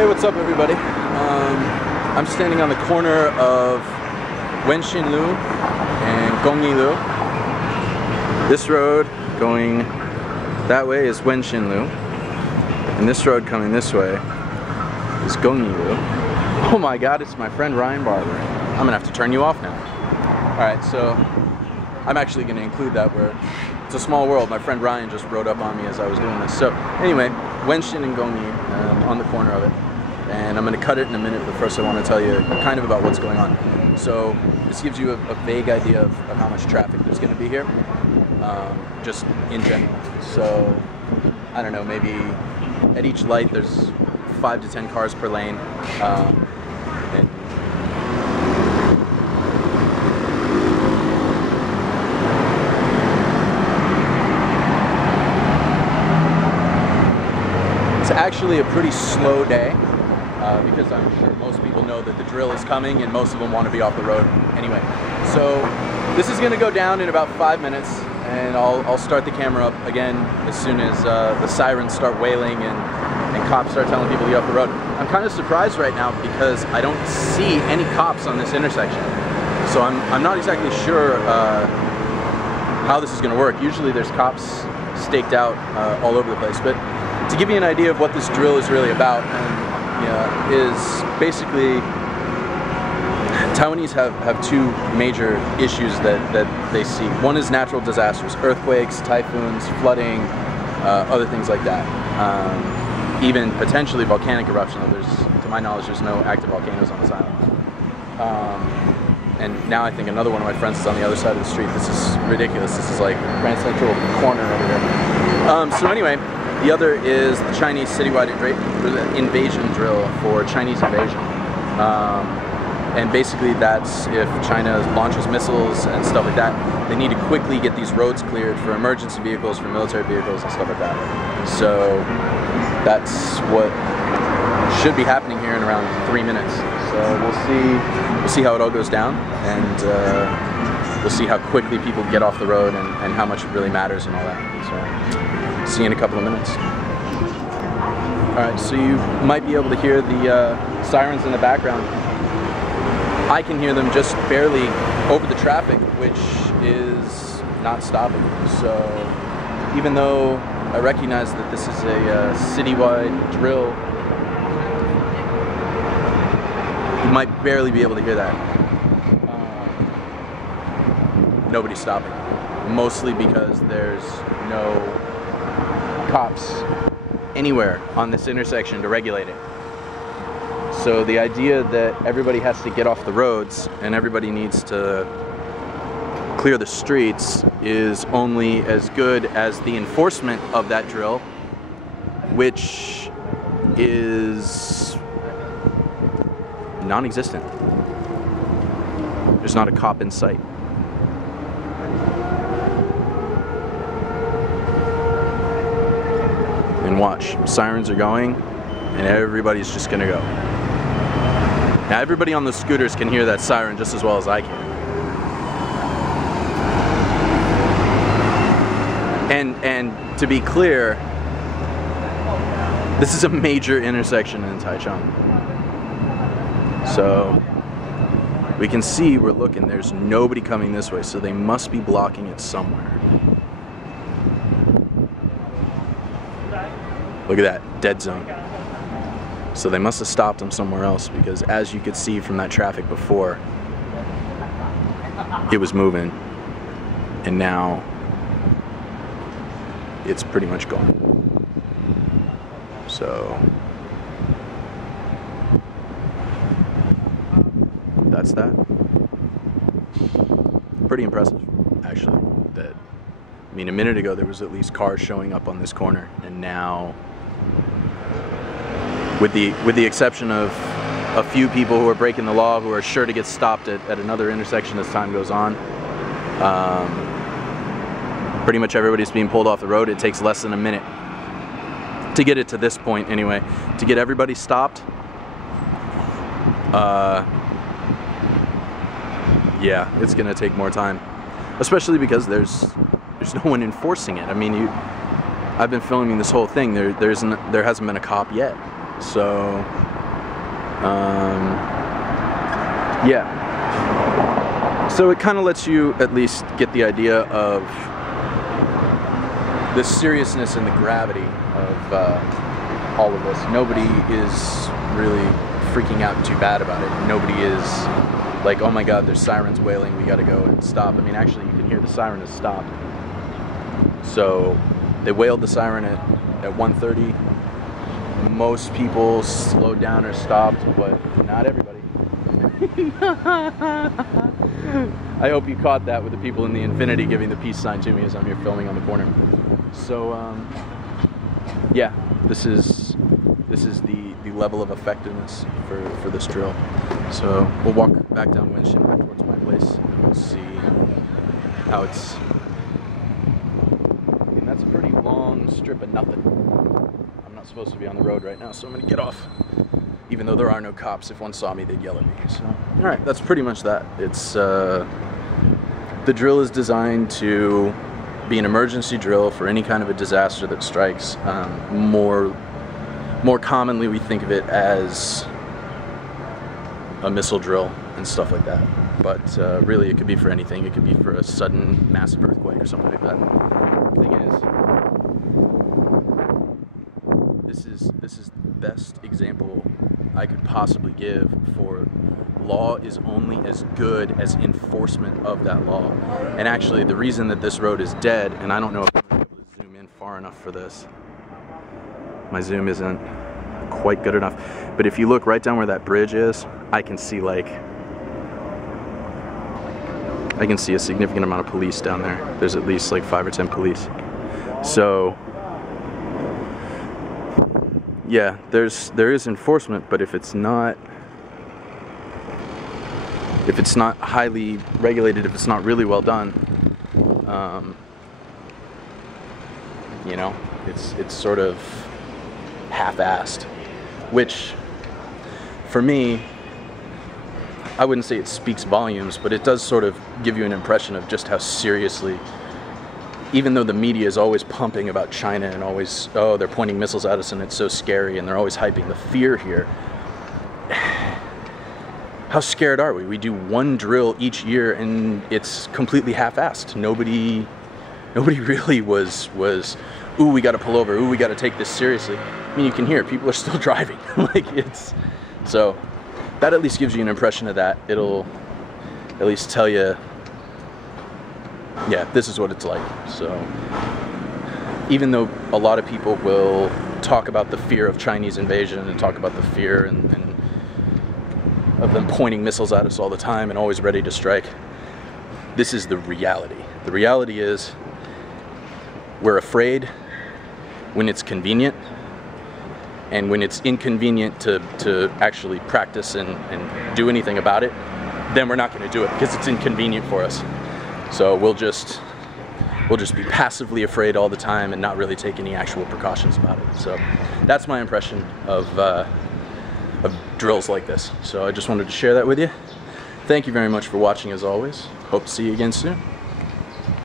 Hey, what's up everybody? I'm standing on the corner of Wenxinlu and Gongyilu. This road going that way is Wenxinlu, and this road coming this way is Gongyilu. Oh my god, it's my friend Ryan Barber. I'm gonna have to turn you off now. Alright, so I'm actually gonna include that where it's a small world. My friend Ryan just rode up on me as I was doing this. So anyway, Wenxin and Gongyi, on the corner of it. And I'm going to cut it in a minute, but first I want to tell you kind of about what's going on. So this gives you a vague idea of how much traffic there's going to be here, just in general. So I don't know, maybe at each light there's 5 to 10 cars per lane. It's actually a pretty slow day. Because I'm sure most people know that the drill is coming and most of them want to be off the road anyway. So this is going to go down in about 5 minutes, and I'll start the camera up again as soon as the sirens start wailing and cops start telling people to get off the road. I'm kind of surprised right now because I don't see any cops on this intersection. So I'm not exactly sure how this is going to work. Usually there's cops staked out all over the place, but to give you an idea of what this drill is really about, is basically Taiwanese have two major issues that they see. One is natural disasters, earthquakes, typhoons, flooding, other things like that. Even potentially volcanic eruption, though to my knowledge, there's no active volcanoes on this island. And now I think another one of my friends is on the other side of the street. This is ridiculous. This is like Grand Central corner over here. So anyway, the other is the Chinese citywide invasion drill for Chinese invasion. And basically that's if China launches missiles and stuff like that, they need to quickly get these roads cleared for emergency vehicles, for military vehicles and stuff like that. So that's what should be happening here in around 3 minutes. So we'll see how it all goes down, and we'll see how quickly people get off the road and how much it really matters and all that. So see you in a couple of minutes. Alright, so you might be able to hear the sirens in the background. I can hear them just barely over the traffic, which is not stopping. So even though I recognize that this is a citywide drill, you might barely be able to hear that. Nobody's stopping. Mostly because there's no cops anywhere on this intersection to regulate it. So the idea that everybody has to get off the roads and everybody needs to clear the streets is only as good as the enforcement of that drill, which is non-existent. There's not a cop in sight. And watch, sirens are going and everybody's just gonna go. Now everybody on the scooters can hear that siren just as well as I can. And to be clear, this is a major intersection in Taichung. So we can see, we're looking, there's nobody coming this way, so they must be blocking it somewhere. Look at that, dead zone. So they must have stopped them somewhere else, because as you could see from that traffic before, it was moving, and now it's pretty much gone. So that's that. Pretty impressive, actually. That, I mean, a minute ago there was at least cars showing up on this corner, and now, with the exception of a few people who are breaking the law, who are sure to get stopped at another intersection as time goes on, pretty much everybody's being pulled off the road. It takes less than a minute to get it to this point anyway. To get everybody stopped, yeah, it's gonna take more time, especially because there's no one enforcing it. I mean, I've been filming this whole thing. There hasn't been a cop yet. So Yeah. So it kind of lets you at least get the idea of the seriousness and the gravity of all of this. Nobody is really freaking out too bad about it. Nobody is like, oh my god, there's sirens wailing, we gotta go and stop. I mean, actually, you can hear the siren has stopped. So they wailed the siren at 1:30. Most people slowed down or stopped, but not everybody. I hope you caught that with the people in the infinity giving the peace sign to me as I'm here filming on the corner. So yeah, this is the level of effectiveness for this drill. So we'll walk back down Wenshin back towards my place and we'll see how it's. And that's a pretty long strip of nothing. I'm not supposed to be on the road right now, so I'm gonna get off. Even though there are no cops, if one saw me, they'd yell at me. So, all right, that's pretty much that. It's the drill is designed to be an emergency drill for any kind of a disaster that strikes. More commonly, we think of it as a missile drill and stuff like that. But really, it could be for anything. It could be for a sudden massive earthquake or something like that. The thing is, this is the best example I could possibly give for law is only as good as enforcement of that law. And actually, the reason that this road is dead, and I don't know if I'm going to be able to zoom in far enough for this. My zoom isn't quite good enough. But if you look right down where that bridge is, I can see a significant amount of police down there. There's at least like 5 or 10 police. So yeah, there is enforcement, but if it's not highly regulated, if it's not really well done, you know, it's sort of half-assed, which for me, I wouldn't say it speaks volumes, but it does sort of give you an impression of just how seriously, even though the media is always pumping about China and always, oh, they're pointing missiles at us and it's so scary, and they're always hyping the fear here. How scared are we? We do one drill each year and it's completely half-assed. Nobody really was, ooh, we gotta pull over, ooh, we gotta take this seriously. I mean, you can hear people are still driving. So that at least gives you an impression of that. It'll at least tell you, yeah, this is what it's like. So even though a lot of people will talk about the fear of Chinese invasion and talk about the fear and of them pointing missiles at us all the time and always ready to strike, this is the reality. The reality is we're afraid when it's convenient, and when it's inconvenient to actually practice and do anything about it, then we're not going to do it because it's inconvenient for us. So we'll just be passively afraid all the time and not really take any actual precautions about it. So that's my impression of drills like this. So I just wanted to share that with you. Thank you very much for watching as always. Hope to see you again soon.